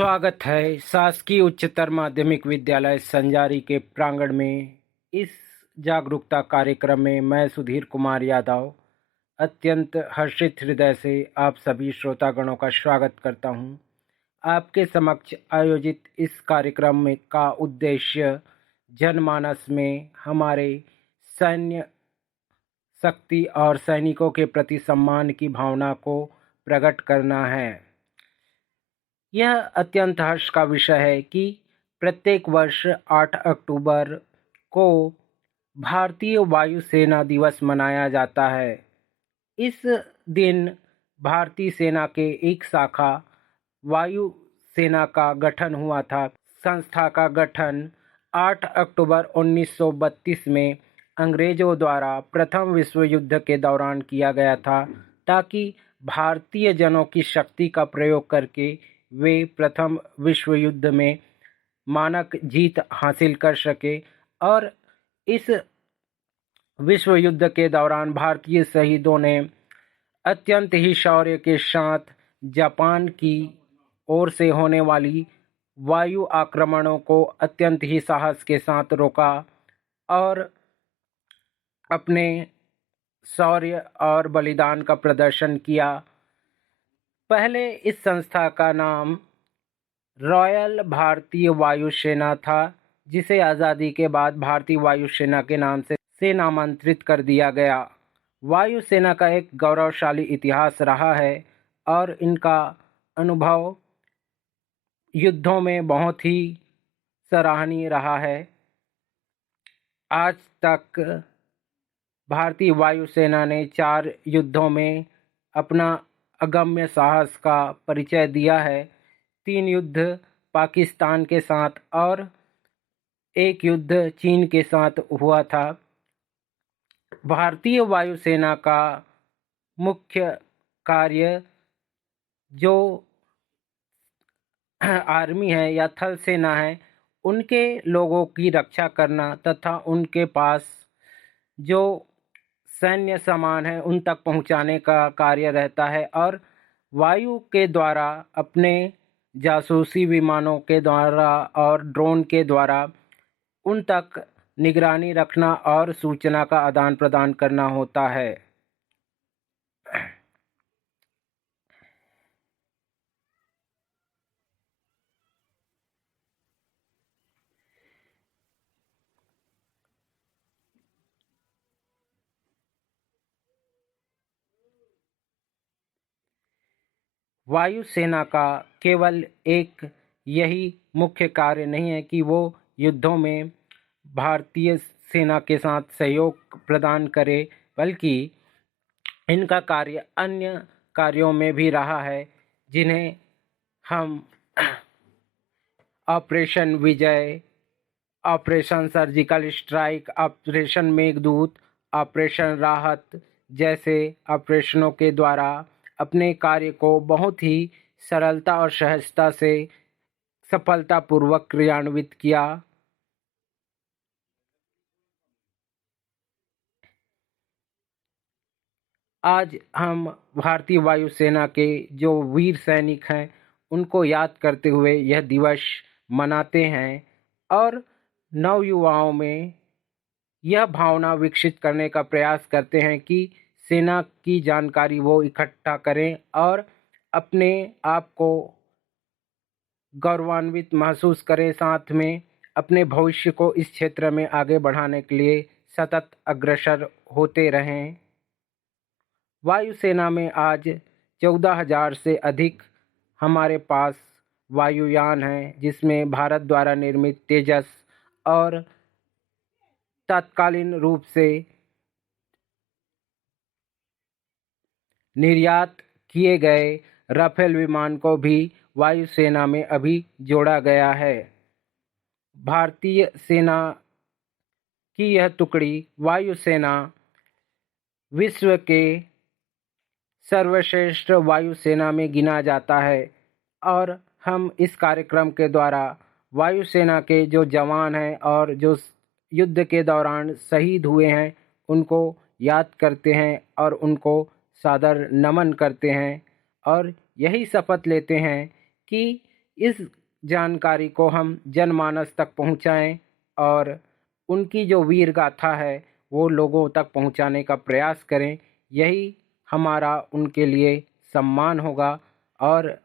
स्वागत है शासकीय उच्चतर माध्यमिक विद्यालय संजारी के प्रांगण में। इस जागरूकता कार्यक्रम में मैं सुधीर कुमार यादव अत्यंत हर्षित हृदय से आप सभी श्रोतागणों का स्वागत करता हूं। आपके समक्ष आयोजित इस कार्यक्रम में का उद्देश्य जनमानस में हमारे सैन्य शक्ति और सैनिकों के प्रति सम्मान की भावना को प्रकट करना है। यह अत्यंत हर्ष का विषय है कि प्रत्येक वर्ष 8 अक्टूबर को भारतीय वायुसेना दिवस मनाया जाता है। इस दिन भारतीय सेना के एक शाखा वायु सेना का गठन हुआ था। संस्था का गठन 8 अक्टूबर 1932 में अंग्रेजों द्वारा प्रथम विश्व युद्ध के दौरान किया गया था, ताकि भारतीय जनों की शक्ति का प्रयोग करके वे प्रथम विश्व युद्ध में मानक जीत हासिल कर सके। और इस विश्व युद्ध के दौरान भारतीय शहीदों ने अत्यंत ही शौर्य के साथ जापान की ओर से होने वाली वायु आक्रमणों को अत्यंत ही साहस के साथ रोका और अपने शौर्य और बलिदान का प्रदर्शन किया। पहले इस संस्था का नाम रॉयल भारतीय वायुसेना था, जिसे आज़ादी के बाद भारतीय वायुसेना के नाम से नामांतरित कर दिया गया। वायुसेना का एक गौरवशाली इतिहास रहा है और इनका अनुभव युद्धों में बहुत ही सराहनीय रहा है। आज तक भारतीय वायुसेना ने 4 युद्धों में अपना अगम्य साहस का परिचय दिया है। 3 युद्ध पाकिस्तान के साथ और 1 युद्ध चीन के साथ हुआ था। भारतीय वायुसेना का मुख्य कार्य जो आर्मी है या थल सेना है, उनके लोगों की रक्षा करना तथा उनके पास जो सैन्य सामान है उन तक पहुंचाने का कार्य रहता है, और वायु के द्वारा अपने जासूसी विमानों के द्वारा और ड्रोन के द्वारा उन तक निगरानी रखना और सूचना का आदान प्रदान करना होता है। वायुसेना का केवल एक यही मुख्य कार्य नहीं है कि वो युद्धों में भारतीय सेना के साथ सहयोग प्रदान करे, बल्कि इनका कार्य अन्य कार्यों में भी रहा है, जिन्हें हम operation Vijay, operation surgical strike, operation Meghdoot, operation Rahat जैसे ऑपरेशनों के द्वारा अपने कार्य को बहुत ही सरलता और सहजता से सफलतापूर्वक क्रियान्वित किया। आज हम भारतीय वायुसेना के जो वीर सैनिक हैं उनको याद करते हुए यह दिवस मनाते हैं और नवयुवाओं में यह भावना विकसित करने का प्रयास करते हैं कि सेना की जानकारी वो इकट्ठा करें और अपने आप को गौरवान्वित महसूस करें, साथ में अपने भविष्य को इस क्षेत्र में आगे बढ़ाने के लिए सतत अग्रसर होते रहें। वायुसेना में आज 14,000 से अधिक हमारे पास वायुयान हैं, जिसमें भारत द्वारा निर्मित तेजस और तत्कालीन रूप से निर्यात किए गए राफेल विमान को भी वायुसेना में अभी जोड़ा गया है। भारतीय सेना की यह टुकड़ी वायुसेना विश्व के सर्वश्रेष्ठ वायुसेना में गिना जाता है, और हम इस कार्यक्रम के द्वारा वायुसेना के जो जवान हैं और जो युद्ध के दौरान शहीद हुए हैं उनको याद करते हैं और उनको सादर नमन करते हैं, और यही शपथ लेते हैं कि इस जानकारी को हम जनमानस तक पहुंचाएं और उनकी जो वीर गाथा है वो लोगों तक पहुंचाने का प्रयास करें। यही हमारा उनके लिए सम्मान होगा और